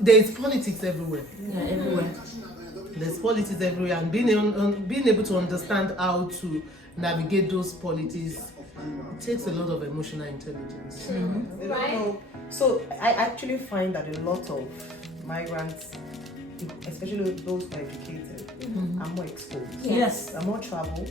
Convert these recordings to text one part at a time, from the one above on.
there's politics everywhere. Yeah, everywhere. There's politics everywhere, and being able to understand how to navigate those politics, it takes a lot of emotional intelligence. Right. So I actually find that a lot of migrants, especially those who are educated, are more exposed. Yes. Are more traveled.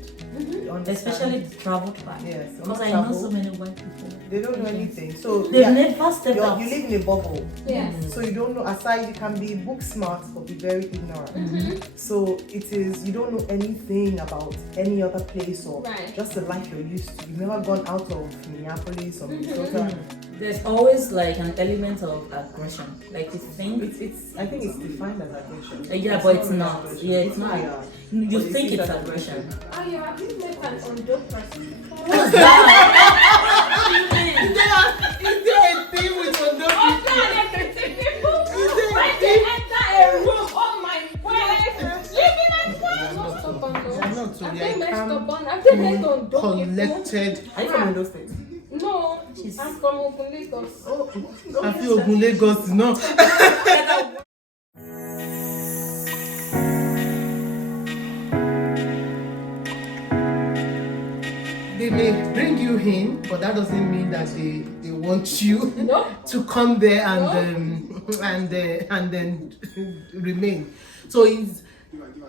Especially the traveled part. Yes. Because I know so many white people. They don't know anything. So They've never stepped out. You live in a bubble. Yes. So you don't know, aside you can be book smart but be very ignorant. So it is, you don't know anything about any other place or just the life you're used to. You've never gone out of Minneapolis or Minnesota. There's always like an element of aggression. Like you think I think it's defined as aggression. yeah, but it's not. Yeah, it's not. You But think it's aggression. Ayo, have you met an Ondo person before? What's that? Is there a thing with Ondo people? When they enter a room, oh my word! Living like what? I'm not so Have I they met can't stubborn? Have they met Ondo people? collected. Are you from Ondo State? No, I'm from Ogun, Lagos. I feel Ogun Lagos, no. They may bring you in, but that doesn't mean that they want you to come there and then remain. So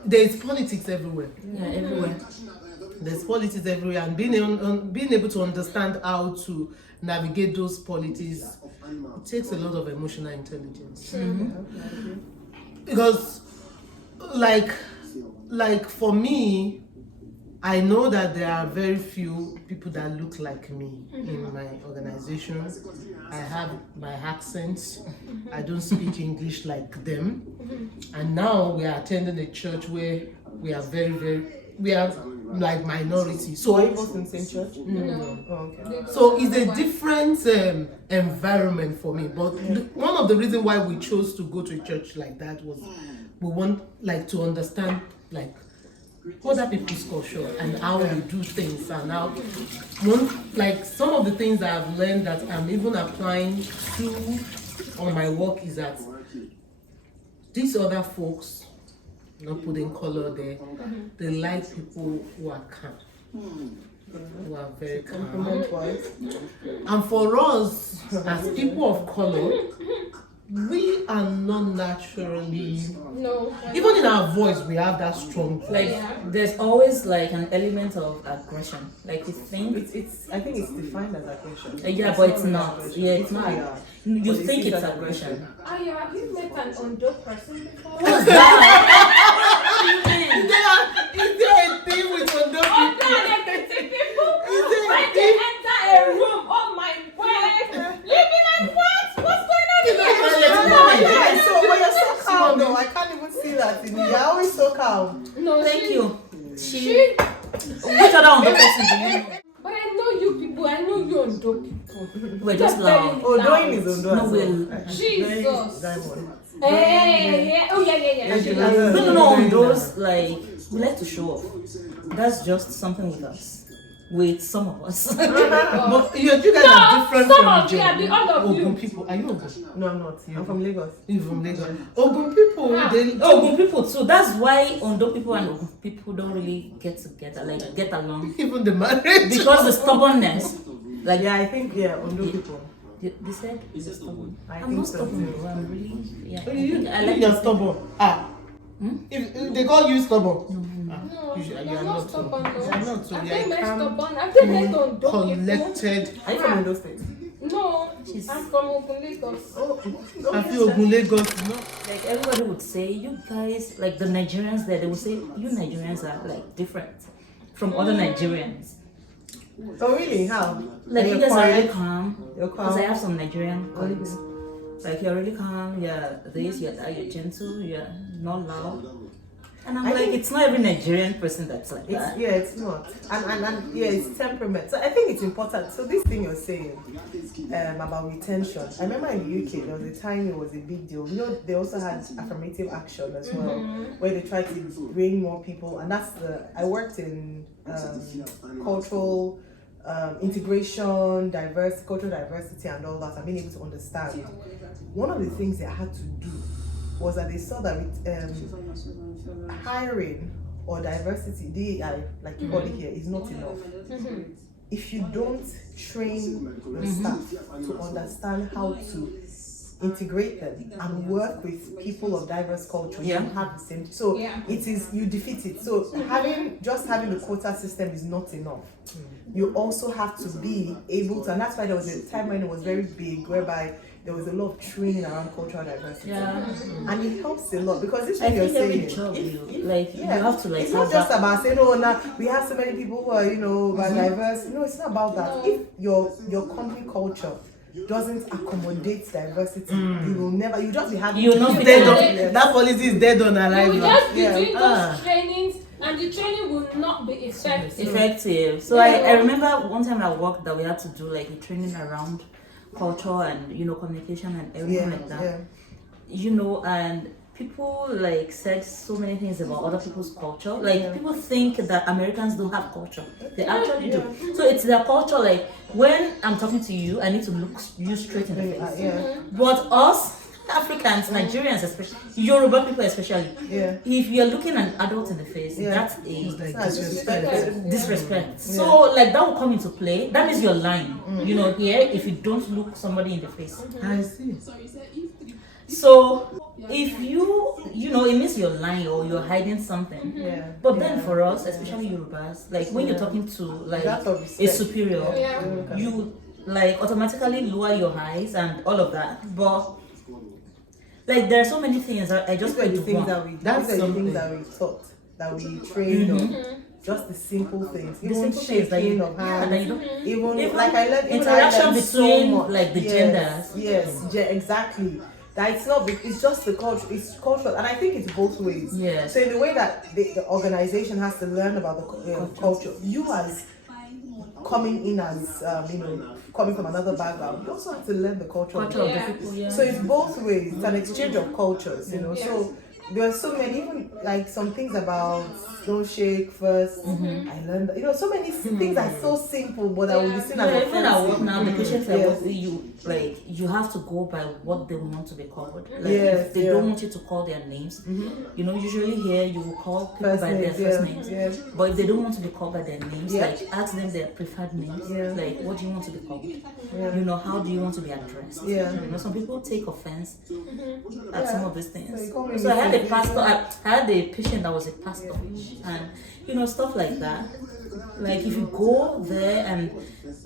there's politics everywhere. Yeah, everywhere. There's politics everywhere, and being able to understand how to navigate those politics, it takes a lot of emotional intelligence. Because, like for me, I know that there are very few people that look like me in my organization. I have my accent. I don't speak English like them. And now we are attending a church where we are we are like minority. So are you both in the same church? No. Oh, okay. So it's a different environment for me. But one of the reasons why we chose to go to a church like that was we want to understand other people's culture and how they do things, and how some of the things that I've learned that I'm even applying to on my work is that these other folks, not putting color there, they like people who are calm, who are very calm. And for us as people of color, we are not naturally, even in our voice we have that strong voice. There's always like an element of aggression. Like you think I think it's defined as aggression. yeah, but it's not. Yeah, it's not. You think it's aggression. Ayo, have you met an Ondo person before? What's that? Is there a thing with Ondo people? When they enter a room, oh my word! Living like what? What's going on here? Yeah, so when you're so calm though, I can't even see that in you. You're always so calm. No, Thank you. She. Which other Ondo person do you know? But I know you people. I know you Ondo people. We're just loud. Oh, Doing is Ondo as well. Jesus. Diamond. Yeah. Oh yeah. No. Ondos we like to show off. That's just something with us. With some of us. But you guys are different some from of you, the all of you. Ogun people. Are you Ogun? No, I'm not. I'm from Lagos. You're from Lagos. Ogun people, Ogun people too. That's why Ondo people and Ogun people don't really get together, get along. even the marriage. Because the stubbornness. I think Ondo people. They said it's stubborn. I'm I'm not so stubborn. too. I'm really. Yeah. I like you're stubborn. If they call you stubborn. No, You you're are not not stubborn. You are not so. Have You are they met calm, stubborn? Have they met Ondo people? collected. Are you from Ondo State? No, I'm from Ogun, Lagos. I feel Ogun Lagos. No. Like everybody would say, you guys, like the Nigerians there, they would say, you Nigerians are like different from other Nigerians. Oh really? How? Like you guys are really calm. You're calm. Because I have some Nigerian colleagues. Like you're really calm, you're gentle, you're not loud. And I'm it's not every Nigerian person that's like that. Yeah, it's not. And it's temperament. So I think it's important. So this thing you're saying about retention. I remember in the UK there was a time it was a big deal. You know, they also had affirmative action as well, where they tried to bring more people. And I worked in cultural integration, cultural diversity, and all that, and being able to understand. One of the things they had to do was that they saw that with hiring or diversity, DEI, like you call it here, is not enough. If you don't train your staff to understand how to integrate them and work with people of diverse cultures, you have the same. So it is, you defeat it. So having the quota system is not enough. You also have to be able to, and that's why there was a time when it was very big, whereby there was a lot of training around cultural diversity. And it helps a lot, because this is what you're saying. You have to like. It's not just about saying, oh, now we have so many people who are, diverse. No, it's not about that. If your company culture doesn't accommodate diversity, you will never. You just be having. You will not be dead on. That policy is dead on arrival. You will just be doing those trainings, and the training will not be effective. So I remember one time I worked that we had to do like a training around culture and communication and everything like that. And people like said so many things about other people's culture. Like people think that Americans don't have culture. They actually do. So it's their culture. Like when I'm talking to you, I need to look you straight in the face. But us Africans, Nigerians especially, Yoruba people especially, if you're looking an adult in the face, that's a disrespect. So like that will come into play. That means you're lying. Here if you don't look somebody in the face. I see. So if it means you're lying or you're hiding something. But then for us, especially Yorubas, like when you're talking to like a superior, you like automatically lower your eyes and all of that. But like there are so many things I just these are the picked things one. that we taught, that we trained on. Just the simple things, even shaking of hands, even like I learned interaction between so much. Like the genders. Yes, exactly. That it's not. It's just the culture. It's cultural, and I think it's both ways. Yes. So in the way that the organization has to learn about the culture, you as coming in as coming from another background, you also have to learn the culture of the people. So it's both ways. It's an exchange of cultures, So there are so many, even like some things about don't shake first. I learned, so many things are so simple, but I will be seen as a even at work now, the patients I work with, you have to go by what they want to be called. Like if they don't want you to call their names, usually here you will call people by their first names. But if they don't want to be called by their names, like ask them their preferred names. Like what do you want to be called? How do you want to be addressed? Some people take offense at some of these things. So I had a pastor, I had a patient that was a pastor, and stuff like that. Like if you go there and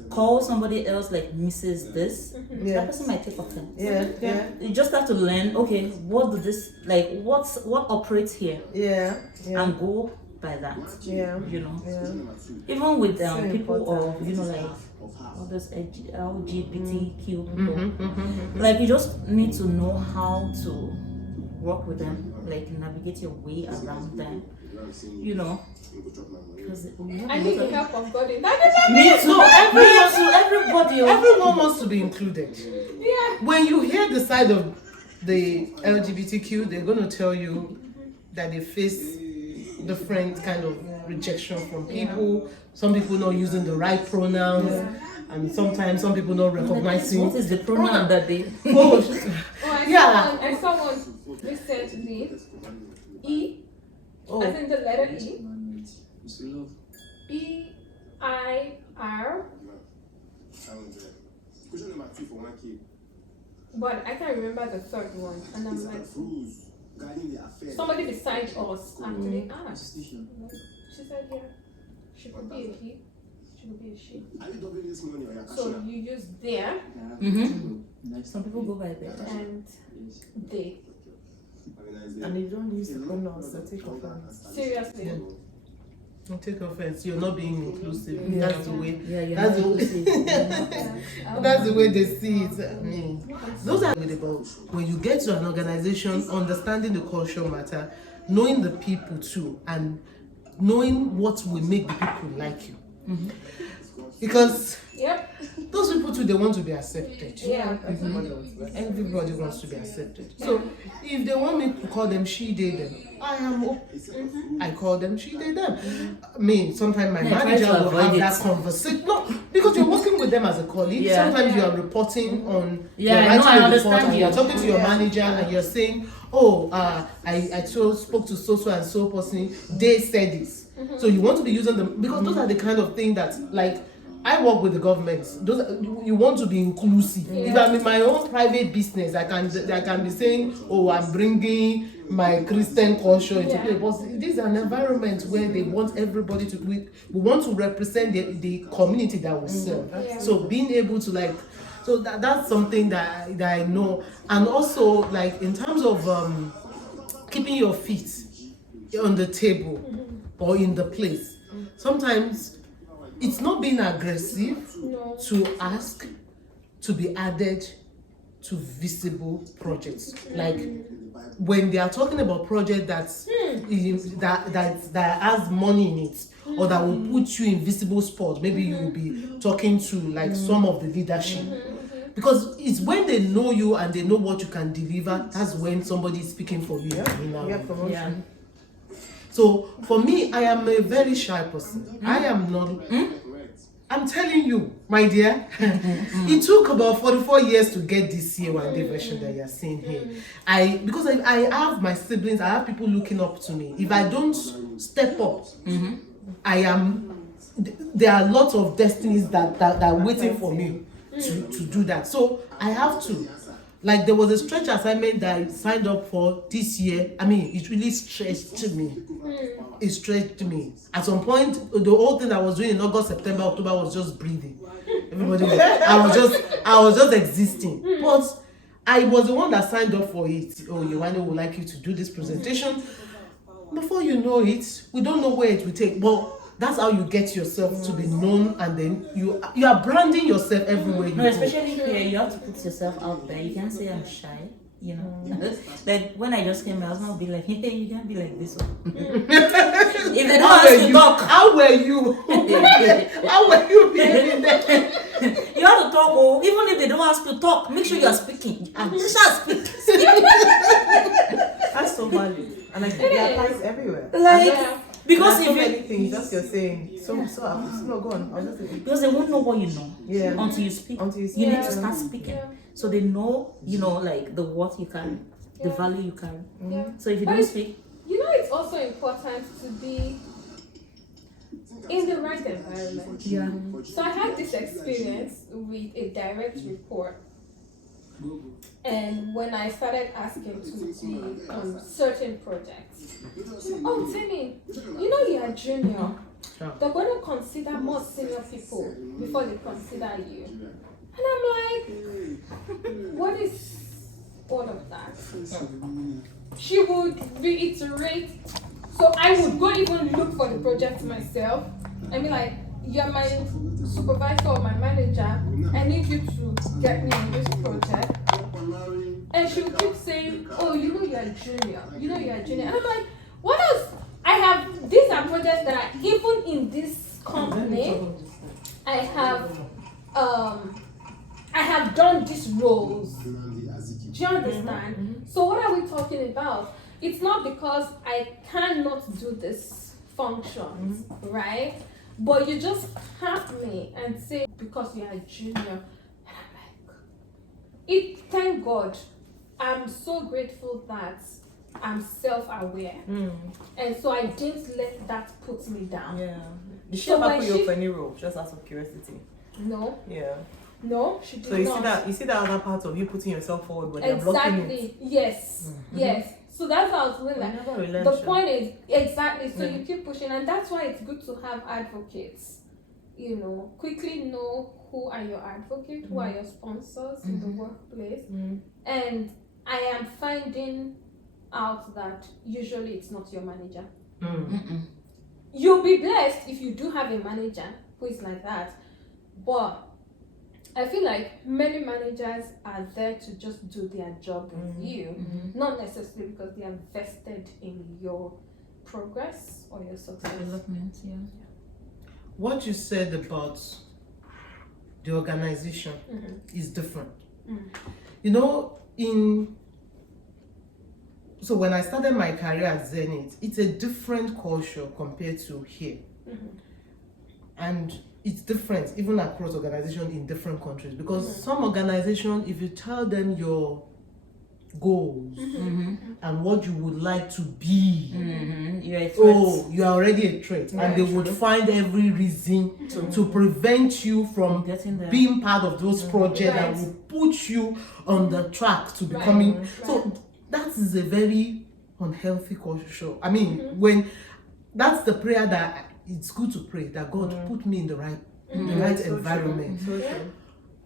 call somebody else like Mrs. This, that person might take offense. You just have to learn, okay, what do this like what operates here? And go by that. Even with people of like all those LGBTQ people. Like you just need to know how to work with them, like navigate your way around them. Because I need the help of God in that. Me too. Everybody. Everyone wants to be included. When you hear the side of the LGBTQ, they're going to tell you that they face different kind of rejection from people. Some people not using the right pronouns, and sometimes some people not recognizing. What is the pronoun that they? I saw one recently. As in the letter E. EIR. But I can't remember the third one, and I'm like, somebody beside us actually asked. She said, she could be a he, she could be a she. So you use there. Some people go by there. And they. And you don't use the pronouns, so take offense. Seriously. Don't take offense. You're not being inclusive. That's the way. That's the way they see it. I mean, those are about when you get to an organization, understanding the cultural matter, knowing the people too, and knowing what will make the people like you. Because those people too, they want to be accepted. Yeah. Everybody wants to be accepted. So if they want me to call them she, they, them, I am I call them she, they, them. I mean, sometimes my manager will have that conversation. No, because you're working with them as a colleague. Sometimes you are reporting on, you're writing a report and you're talking to your manager and you're saying, oh, I spoke to so and so person, they said this. So you want to be using them because those are the kind of thing that, like, I work with the government. You want to be inclusive. If I'm in my own private business, I can be saying, oh, I'm bringing my Christian culture into play. But this is an environment where they want everybody to. We want to represent the community that we serve. So being able to, like, so that's something that I know. And also, like, in terms of keeping your feet on the table or in the place, sometimes it's not being aggressive to ask to be added to visible projects. Like when they are talking about project that has money in it, or that will put you in visible spots, maybe you will be talking to like some of the leadership. Because it's when they know you and they know what you can deliver, that's when somebody is speaking for you. So for me, I am a very shy person. I am not. I'm telling you, my dear, it took about 44 years to get this Yewande version that you're seeing here. Because I have my siblings, I have people looking up to me. If I don't step up, there are lots of destinies that are waiting for me to do that. So I have to. Like there was a stretch assignment that I signed up for this year. I mean, it really stretched me. It stretched me. At some point, the whole thing I was doing in August, September, October was just breathing. Everybody was, I was just existing. But I was the one that signed up for it. Oh, Yewande would like you to do this presentation. Before you know it, we don't know where it will take. But that's how you get yourself to be known, and then you are branding yourself everywhere you go. Especially here, you have to put yourself out there. You can't say I'm shy, you know. Like when I just came, I was gonna be like, hey, you can't be like this one. If they don't ask you to talk, how were you? How were you behaving there? You have to talk. Oh, even if they don't ask you to talk, make sure you are speaking. You shall speak. That's so valid, and I think it applies everywhere. Like. Because if many things, just you're saying, so no, go on. Because they won't know what you know until you speak. You need to start speaking, so they know, you know, like the worth you carry, the value you carry. So if you don't speak, you know, it's also important to be in the right environment. So I had this experience with a direct report. And when I started asking to be on certain projects, oh, Timmy, you know you're a junior. They're going to consider more senior people before they consider you. And I'm like, what is all of that? She would reiterate. So I would go even look for the project myself and be like, you're my supervisor or my manager. I need you to get me on this project. And she would keep saying, oh, you know you're a junior. You know you're a junior. And I'm like, what else? These are projects that are even in this company. I have done these roles. Do you understand? So what are we talking about? It's not because I cannot do this function, right? But you just have me and say, because you're a junior. And I'm like, thank God. I'm so grateful that I'm self-aware. And so I didn't let that put me down. Did she ever put you up for any role, just out of curiosity? No. No, she did not. So you see that other part of you putting yourself forward, but they're blocking it. Yes. So that's how I was doing that. The point is, exactly, so you keep pushing, and that's why it's good to have advocates. You know, quickly know who are your advocates, who are your sponsors in the workplace. And I am finding out that usually it's not your manager. You'll be blessed if you do have a manager who is like that. But I feel like many managers are there to just do their job with you, not necessarily because they are vested in your progress or your success. Development, What you said about the organization is different. You know, so when I started my career at Zenith, it's a different culture compared to here. And it's different even across organizations in different countries, because some organizations, if you tell them your goals and what you would like to be, you're a threat. oh, you are already a threat, and they would find every reason to prevent you from getting there, being part of those projects that will put you on the track to becoming. So that is a very unhealthy culture. I mean, when that's the prayer that it's good to pray that God put me in the right environment.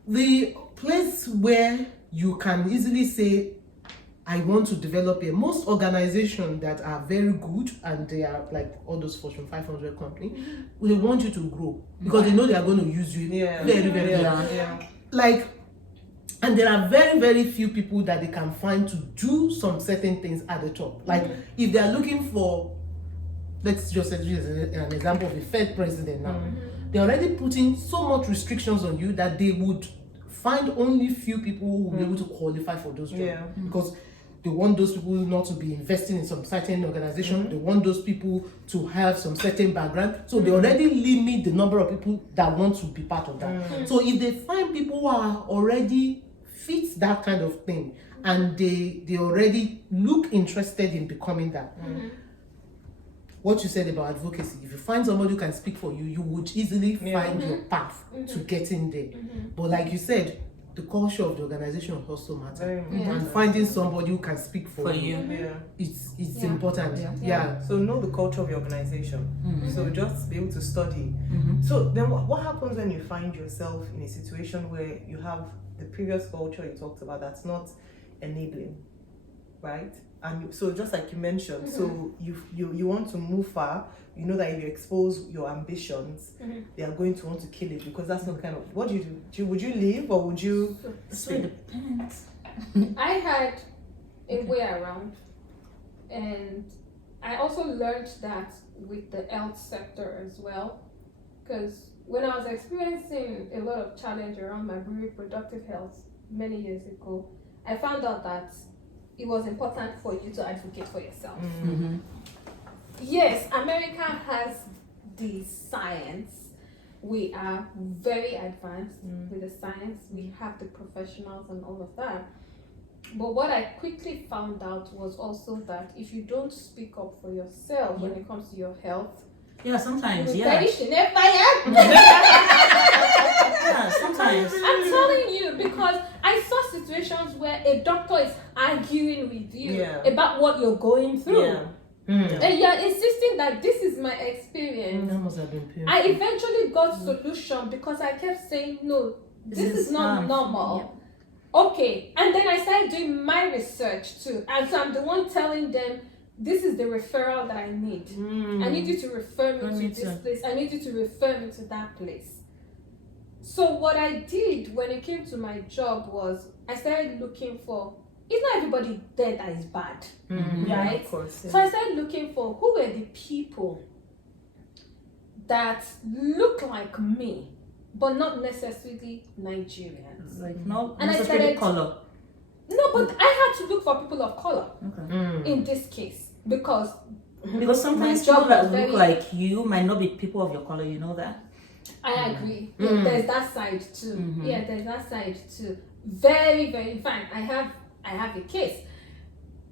The place where you can easily say, I want to develop here. Most organizations that are very good and they are like all those Fortune 500 companies, they want you to grow because they know they are going to use you very well. Like, and there are very, very few people that they can find to do some certain things at the top. Like, if they are looking for, let's just use an example of a Fed president now. They're already putting so much restrictions on you that they would find only few people who will be able to qualify for those jobs. Because they want those people not to be investing in some certain organization. They want those people to have some certain background. So they already limit the number of people that want to be part of that. So if they find people who are already fit that kind of thing and they already look interested in becoming that, what you said about advocacy, if you find somebody who can speak for you, you would easily find your path to getting there. But like you said, the culture of the organization also matters. And finding somebody who can speak for you, it's important. So know the culture of your organization. So just be able to study. So then what happens when you find yourself in a situation where you have the previous culture you talked about that's not enabling, right? And so just like you mentioned, so you want to move far, you know that if you expose your ambitions, they are going to want to kill it, because that's not kind of, what do you do? Would you leave or would you So it depends. I had a way around, and I also learned that with the health sector as well, because when I was experiencing a lot of challenge around my reproductive health many years ago, I found out that it was important for you to advocate for yourself. Yes, America has the science. We are very advanced with the science. We have the professionals and all of that. But what I quickly found out was also that if you don't speak up for yourself when it comes to your health, sometimes, sometimes. I'm telling you, because I saw situations where a doctor is arguing with you about what you're going through. And you're insisting that this is my experience. That must have been painful. I eventually got solution because I kept saying, no, this is not normal. Okay, and then I started doing my research too. And so I'm the one telling them, this is the referral that I need. I need you to refer me to this place. I need you to refer me to that place. So what I did when it came to my job was I started looking for, it's not everybody there that is bad, right? Of course, So I started looking for who were the people that look like me, but not necessarily Nigerians. Like no, And I started color. No, but I had to look for people of color in this case because sometimes people that look like you might not be people of your color. You know that. I agree. Yeah, there's that side too. Yeah, there's that side too. Very, very fine. I have a case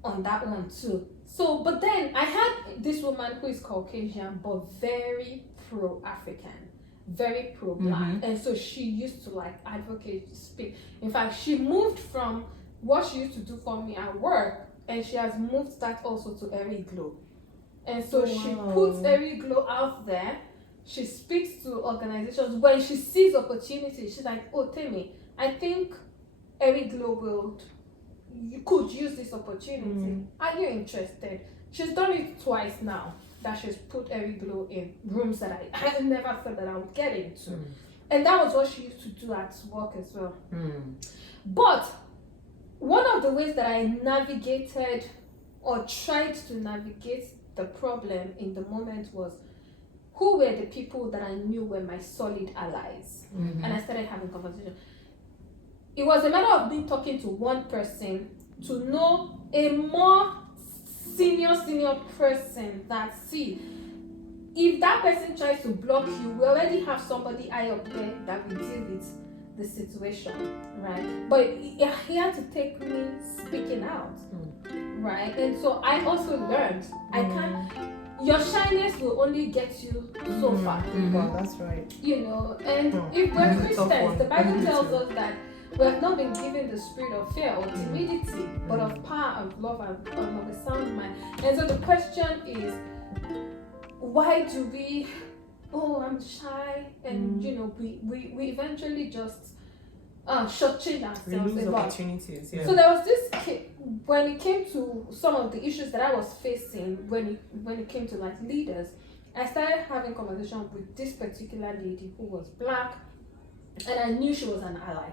on that one too. So, but then I had this woman who is Caucasian but very pro-African, very pro-black, and so she used to like advocate, speak. In fact, she moved from what she used to do for me at work, and she has moved that also to EriGlow. And so she puts EriGlow out there. She speaks to organizations. When she sees opportunity, she's like, oh, Temi, I think EriGlow you could use this opportunity. Are you interested? She's done it twice now, that she's put EriGlow in rooms that I never thought that I would get into. And that was what she used to do at work as well. But one of the ways that I navigated or tried to navigate the problem in the moment was, who were the people that I knew were my solid allies. Mm-hmm. And I started having conversation. It was a matter of me talking to one person to know a more senior person that, see, if that person tries to block you, we already have somebody high up there that will deal with the situation, right? But he had to take me speaking out, right? And so I also learned, your shyness will only get you so far. Well, that's right. You know, and if we're Christians, the Bible tells us that we have not been given the spirit of fear or timidity, but of power, of love, and of a sound mind. And so the question is, why do we, I'm shy, and you know, we eventually just shortchange ourselves. We lose opportunities. Yeah. So there was this when it came to some of the issues that I was facing when it came to like leaders, I started having conversation with this particular lady who was black, and I knew she was an ally.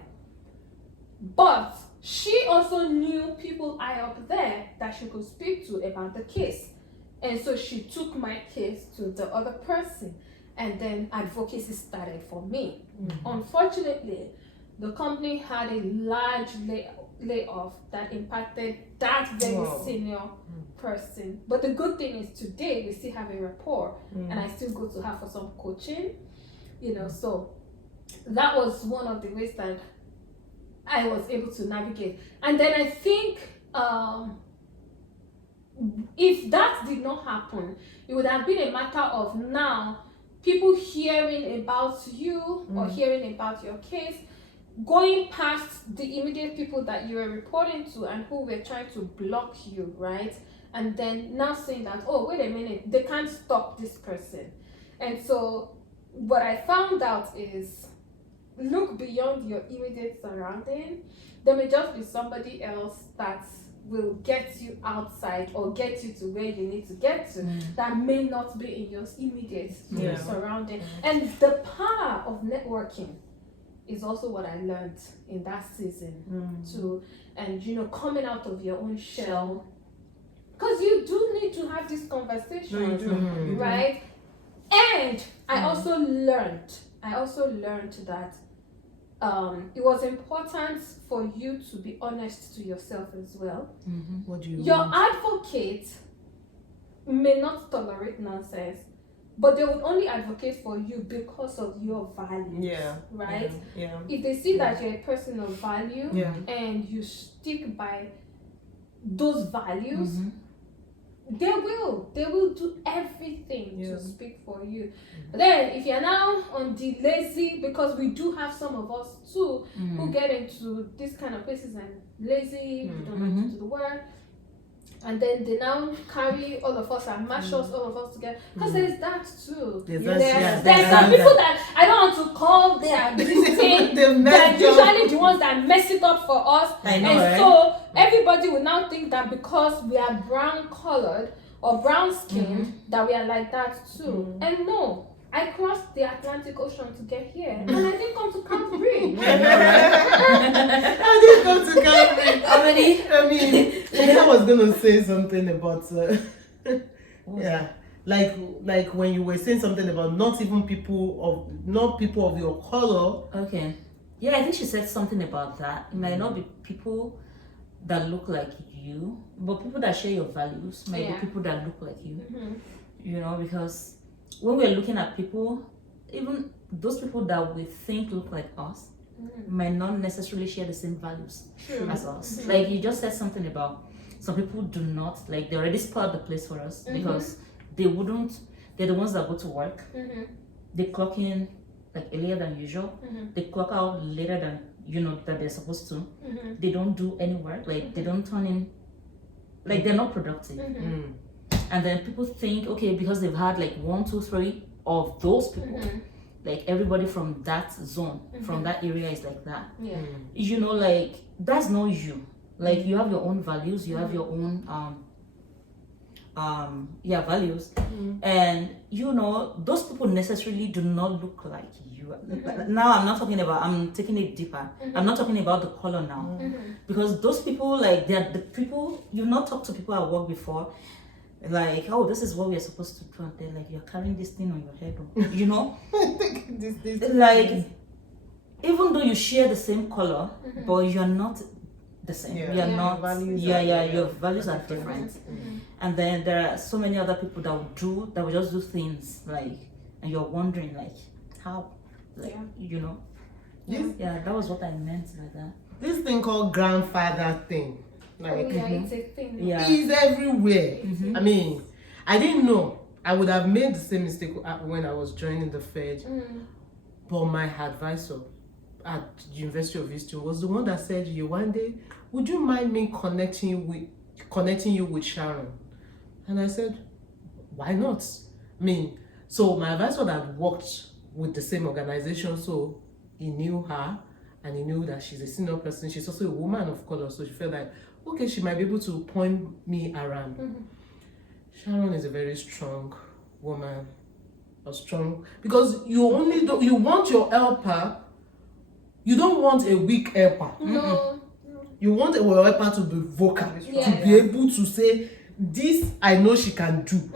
But she also knew people high up there that she could speak to about the case. And so she took my case to the other person, and then advocacy started for me. Unfortunately, the company had a large layoff that impacted that very senior person. But the good thing is today we still have a rapport, and I still go to her for some coaching, you know. So that was one of the ways that I was able to navigate. And then I think if that did not happen, it would have been a matter of now people hearing about you or hearing about your case, going past the immediate people that you were reporting to and who were trying to block you, right? And then now saying that, oh, wait a minute, they can't stop this person. And so what I found out is, look beyond your immediate surrounding. There may just be somebody else that will get you outside or get you to where you need to get to that may not be in your immediate surrounding. And the power of networking is also what I learned in that season too. And you know, coming out of your own shell, because you do need to have these conversations, right? And I also learned that it was important for you to be honest to yourself as well. What do you Your mean? advocate may not tolerate nonsense, but they would only advocate for you because of your values. Right? Yeah. If they see that you're a person of value and you stick by those values, they will do everything to speak for you. Then if you're now on the lazy, because we do have some of us too who get into these kind of places and lazy, we don't like to do the work, and then they now carry all of us and mash us, all of us together, because there's that too. There's some people that I don't want to call their visiting, they're usually the ones that mess it up for us. I know, and right? so everybody will now think that because we are brown colored or brown skinned that we are like that too. And no, I crossed the Atlantic Ocean to get here, and I didn't come to Compere. I didn't come to Calgary. I mean, I was gonna say something about like when you were saying something about not people of your color. Okay. Yeah, I think she said something about that. It might not be people that look like you, but people that share your values might be people that look like you. You know, because when we're looking at people, even those people that we think look like us might not necessarily share the same values as us. Like you just said something about some people do not, like they already spoiled the place for us because they're the ones that go to work, they clock in like earlier than usual, they clock out later than that they're supposed to. They don't do any work, like they don't turn in, like they're not productive. And then people think, okay, because they've had like 1, 2, 3 of those people, like everybody from that zone, from that area is like that. You know, like that's not you. Like you have your own values, you have your own values, and you know those people necessarily do not look like you. Now I'm taking it deeper. I'm not talking about the color now, because those people, like they're the people you've not talked to people at work before. Like, oh, this is what we are supposed to do, and they're like, you're carrying this thing on your head, you know? Like, even though you share the same color, but you're not the same. You're not. Your values are different. And then there are so many other people that will just do things like, and you're wondering like, how, like, you know? Yeah, that was what I meant by that. This thing called grandfather thing, like, it's a thing. is everywhere. I mean, I didn't know. I would have made the same mistake when I was joining the Fed. But my advisor at University of Houston was the one that said, Yewande, would you mind me connecting you with Sharon? And I said, why not? I mean, so my advisor had worked with the same organization, so he knew her and he knew that she's a senior person. She's also a woman of color, so she felt like, okay, she might be able to point me around. Sharon is a very strong woman, because you want your helper. You don't want a weak helper. No. You want a helper to be vocal, to be able to say, this I know she can do.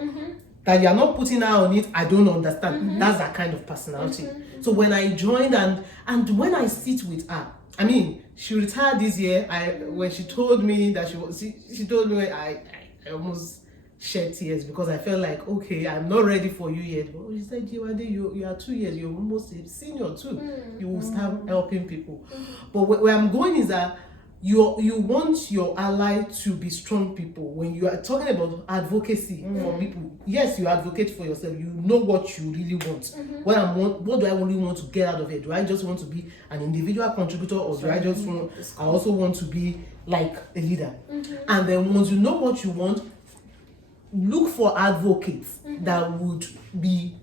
That you're not putting her on it, I don't understand. That's that kind of personality. So when I joined and when I sit with her, I mean, she retired this year. When she told me that she told me I almost shed tears because I felt like, okay, I'm not ready for you yet. But she said, Yewande, you are 2 years, you're almost a senior too. You will start helping people. But where I'm going is that you want your ally to be strong people. When you are talking about advocacy for people, yes, you advocate for yourself. You know what you really want. What do I really want to get out of it? Do I just want to be an individual contributor, or do I also want to be like a leader? And then once you know what you want, look for advocates that would be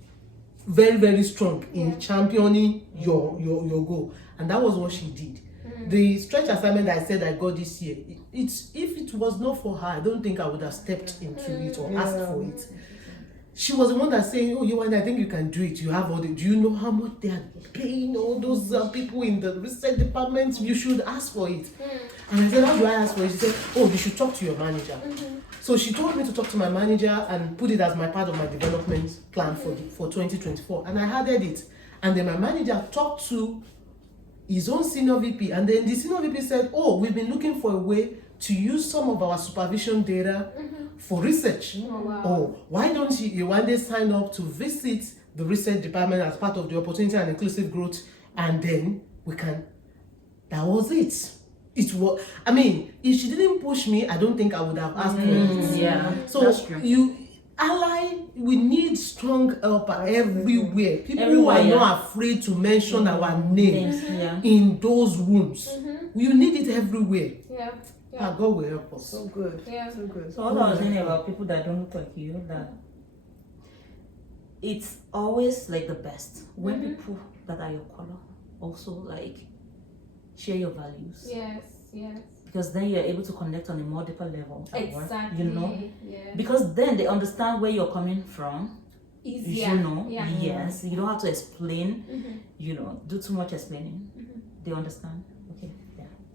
very, very strong in championing your goal. And that was what she did. The stretch assignment I said I got this year, if it was not for her, I don't think I would have stepped into it or asked for it. She was the one that saying, oh, Yewande, I think you can do it. You have do you know how much they are paying all those people in the research department? You should ask for it. And I said, how do I ask for it? She said, oh, you should talk to your manager. So she told me to talk to my manager and put it as my part of my development plan for 2024. And I added it. And then my manager talked to his own senior VP. And then the senior VP said, oh, we've been looking for a way to use some of our supervision data for research. Oh, why don't you one day sign up to visit the research department as part of the opportunity and inclusive growth, and then we can. That was it. It was. I mean, if she didn't push me, I don't think I would have asked for it. Yeah. So we need strong helper everywhere. People who are not afraid to mention our names in those rooms. You need it everywhere. God will help us. So good. So good. So what I was saying about people that don't look like you, that it's always like the best when people that are your color also like share your values. Yes. Because then you're able to connect on a more deeper level at work, Exactly. you know? Because then they understand where you're coming from. Easier. You know, yes. You don't have to explain, do too much explaining. They understand. Okay,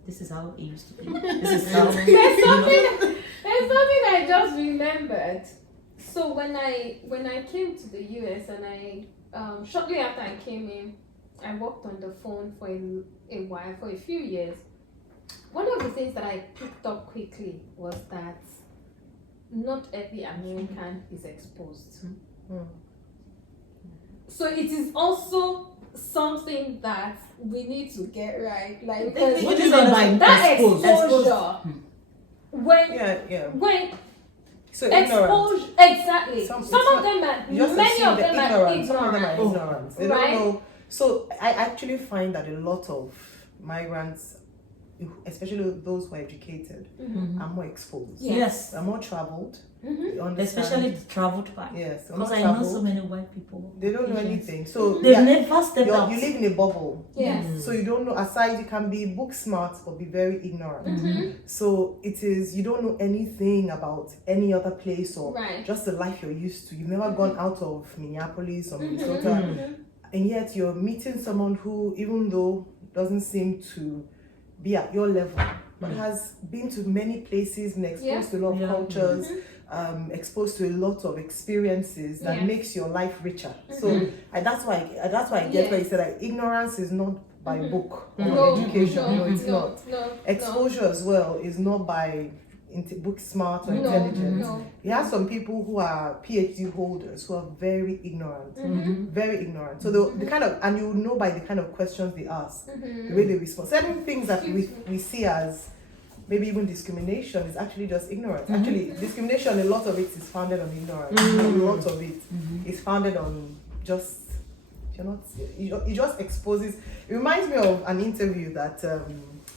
this is how it used to be. This is how There's something I just remembered. So when I came to the US and I shortly after I came in, I worked on the phone for a while, for a few years. One of the things that I picked up quickly was that not every American is exposed. So it is also something that we need to get right. Like, because what do you mean by that exposed? exposure, when So exposure, exactly. Some of them are, many of them are ignorant. Some of them are ignorant. They Right? don't know. So I actually find that a lot of migrants, especially those who are educated, are more exposed. Yes. Are more traveled. Especially the traveled part. Yes. Because I know so many white people. They don't know anything. So They've never stepped out. You live in a bubble. Yes. So you don't know, aside you can be book smart but be very ignorant. So it is, you don't know anything about any other place or just the life you're used to. You've never gone out of Minneapolis or Minnesota. And yet you're meeting someone who, even though doesn't seem to be at your level, but has been to many places and exposed to a lot of cultures, exposed to a lot of experiences that Yes. makes your life richer. So that's why I get why you said that ignorance is not by book or No, education. No, it's no, not. no, Exposure as well is not by book smart or intelligence. no. You have some people who are PhD holders who are very ignorant, very ignorant. So the kind of, and you know by the kind of questions they ask, the way they respond. Certain things that we see as maybe even discrimination is actually just ignorance. Actually, discrimination, a lot of it is founded on ignorance. A lot of it is founded on just, it just exposes. It reminds me of an interview that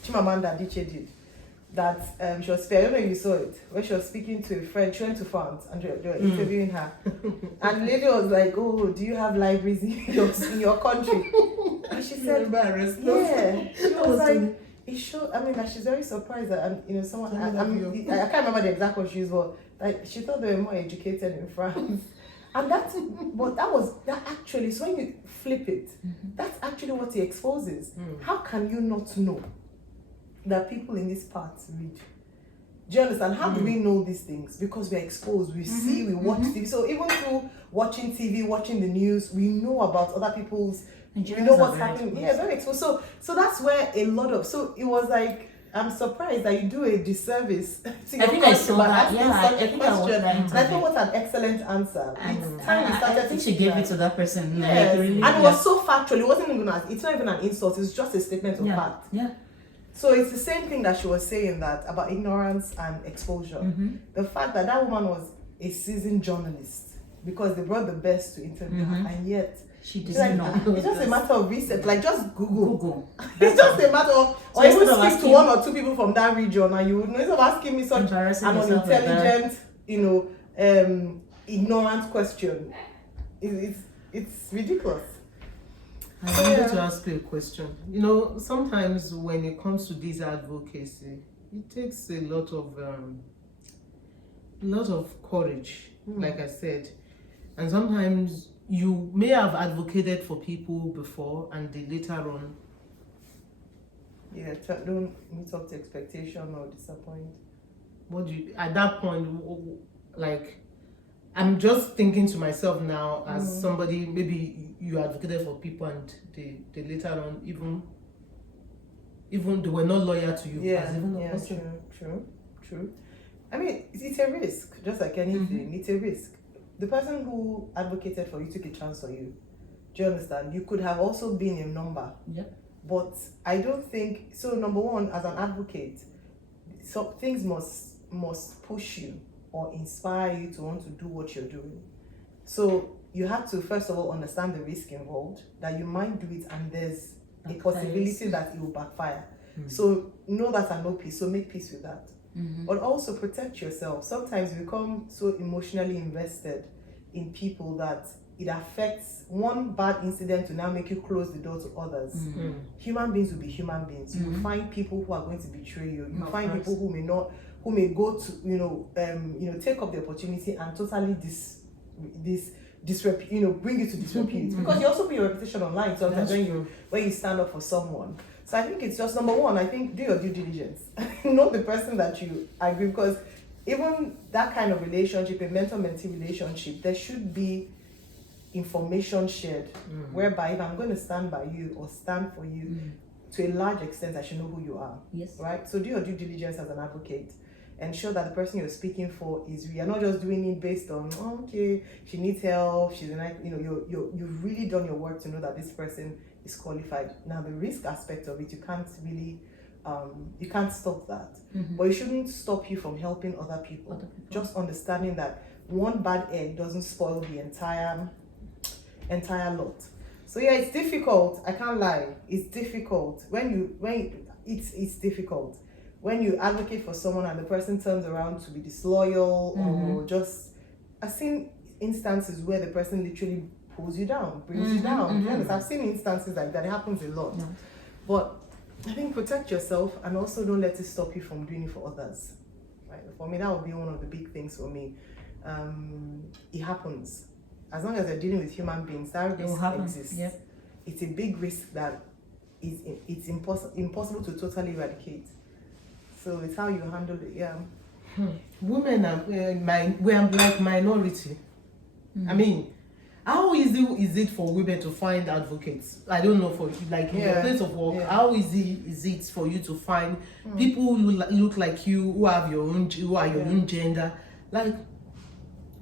Chimamanda Adichie did. That she was, I don't know if you saw it, where she was speaking to a friend. She went to France and they were interviewing her. And the lady was like, "Oh, do you have libraries in your country?" And she said, "Yeah." She was like, it showed, I mean, that she's very surprised that, and someone, I can't remember the exact word she used, but like, she thought they were more educated in France. And that actually, so when you flip it, that's actually what it exposes. How can you not know that people in this part read? Do you understand? How do we know these things? Because we're exposed, we see, we watch TV. So even through watching TV, watching the news, we know about other people's, we know what's happening. Yeah, very exposed. So that's where a lot of, so it was like, I'm surprised that you do a disservice to your country by asking such a question. And I thought what an excellent answer. I think she gave it to that person. Yes. And it was so factual. It wasn't even it's not even an insult. It's just a statement of fact. Yeah. So it's the same thing that she was saying that about ignorance and exposure. The fact that that woman was a seasoned journalist because they brought the best to interview her, and yet she doesn't know. It's just a matter of research. Like just Google. It's just a matter of, or even speak to one or two people from that region, and you would know. Instead of asking me such an unintelligent, ignorant question, it's ridiculous. I wanted to ask you a question. Sometimes when it comes to this advocacy, it takes a lot of courage, like I said, and sometimes you may have advocated for people before, and they later on, don't meet up to expectation or disappoint. What do you at that point? Like, I'm just thinking to myself now as somebody, maybe you advocated for people and they later on even they were not loyal to you. True. I mean, it's a risk, just like anything. It's a risk. The person who advocated for you took a chance on you. Do you understand? You could have also been a number. Yep. But I don't think so. Number one, as an advocate, so things must push you or inspire you to want to do what you're doing. So you have to first of all understand the risk involved, that you might do it and there's a possibility that it will backfire. So know that and know peace. So make peace with that. But also protect yourself. Sometimes you become so emotionally invested in people that it affects one bad incident to now make you close the door to others. Human beings will be human beings. You will find people who are going to betray you. You find people who may go to take up the opportunity and totally bring you to disrepute. Because you also put your reputation online sometimes when you stand up for someone. So I think it's just number one, I think do your due diligence. Know the person that you agree, because even that kind of relationship, a mentor-mentee relationship, there should be information shared, whereby if I'm going to stand by you or stand for you, to a large extent, I should know who you are. Yes. Right? So do your due diligence as an advocate. Ensure that the person you're speaking for is real. You're not just doing it based on, okay, she needs help, she's you've really done your work to know that this person is qualified. Now the risk aspect of it, you can't really you can't stop that. But it shouldn't stop you from helping other people. Just understanding that one bad egg doesn't spoil the entire lot. So yeah, it's difficult. I can't lie. It's difficult it's difficult when you advocate for someone and the person turns around to be disloyal or just. I've seen instances where the person literally pulls you down, brings you down. Yes, I've seen instances like that. It happens a lot. Yeah. But I think protect yourself and also don't let it stop you from doing it for others. Right? For me, that would be one of the big things for me. It happens. As long as you're dealing with human beings, that risk exists. Yep. It's a big risk that it's impossible to totally eradicate. So it's how you handle it, yeah. Women are we are like minority. I mean, how easy is it for women to find advocates? I don't know, for like in your place of work, how easy is it for you to find people who look like you, who have your own, who are your own gender? Like,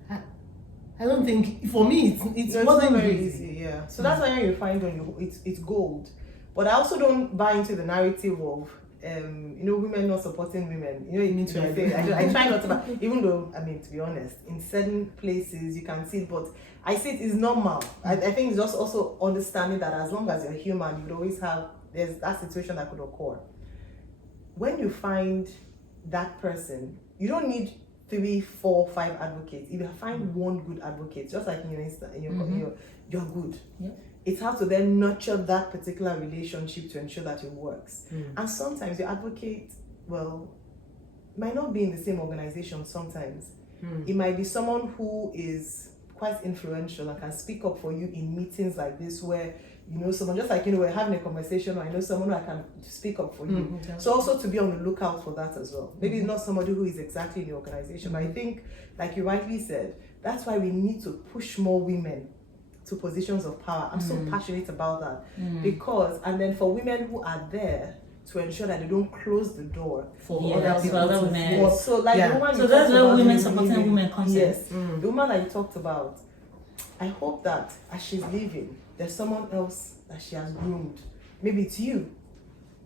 I don't think, for me, it wasn't very easy. Yeah. So that's why you find it's gold. But I also don't buy into the narrative of women not supporting women. You need to say. I try not to buy, even though, I mean, to be honest, in certain places you can see it, but I see it is normal. I think it's just also understanding that as long as you're human, you would always there's that situation that could occur. When you find that person, you don't need 3, 4, 5 advocates. If you find one good advocate, just like in your you're good. Yep. It's how to then nurture that particular relationship to ensure that it works. And sometimes your advocate, might not be in the same organization sometimes. It might be someone who is quite influential and can speak up for you in meetings like this where someone, just like we're having a conversation, or I know someone who can speak up for you. So also to be on the lookout for that as well. Maybe it's not somebody who is exactly in the organization, but I think, like you rightly said, that's why we need to push more women to positions of power. I'm so passionate about that because, and then for women who are there to ensure that they don't close the door for other people. Other women. So like the woman so that's where women supporting women comes in. Yes, the woman that you talked about. I hope that as she's leaving, there's someone else that she has groomed. Maybe it's you,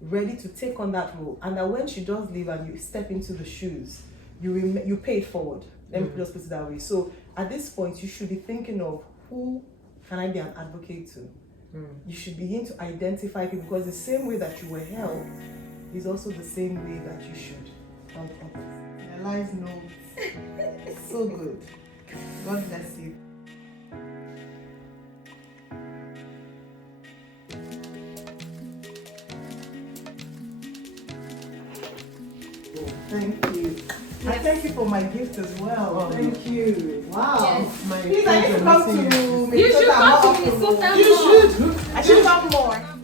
ready to take on that role, and that when she does leave and you step into the shoes, you pay it forward. Let me just put it that way. So at this point, you should be thinking of who can I be an advocate to? You should begin to identify people, because the same way that you were helped is also the same way that you should help others. Your life notes. So good. God bless you. Thank you. I thank you for my gift as well. Thank you. Wow. Yes. Please, I need to come to You should come to Minnesota. You should. I should have more.